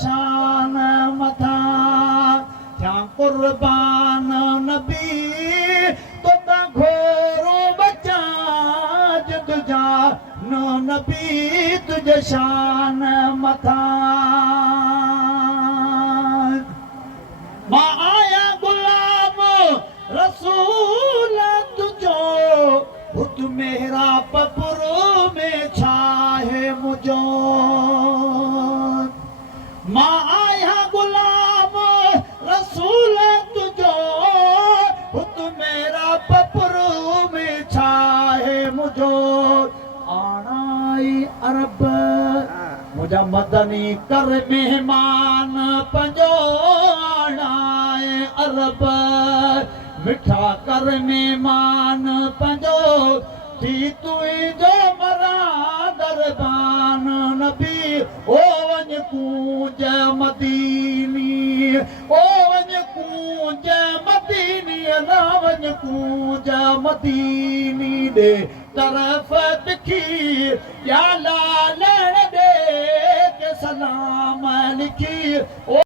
शान मथा क्या कुर्बान नबी तो ता घोरो बचा तुझा नो नबी तुझे शान मथा मां आया गुलाम रसूल तुझो खुद मेरा पपुरो में छाहे मुझो मां आया गुलाम रसूल तुझो खुद मेरा पपुरो में छाहे मुझो आणाई अरब मुझा मदनी कर मेहमान पंजो आणाए अरब मिठा कर मेहमान पंजो थी तुझो मरा दरबान नबी ओ वञ कूंज मदीनी ओ वञ कूंज मदीनी ना वञ कूंज मदीनी दे तरफ़ दिखी या लालण दे के सलाम लिखी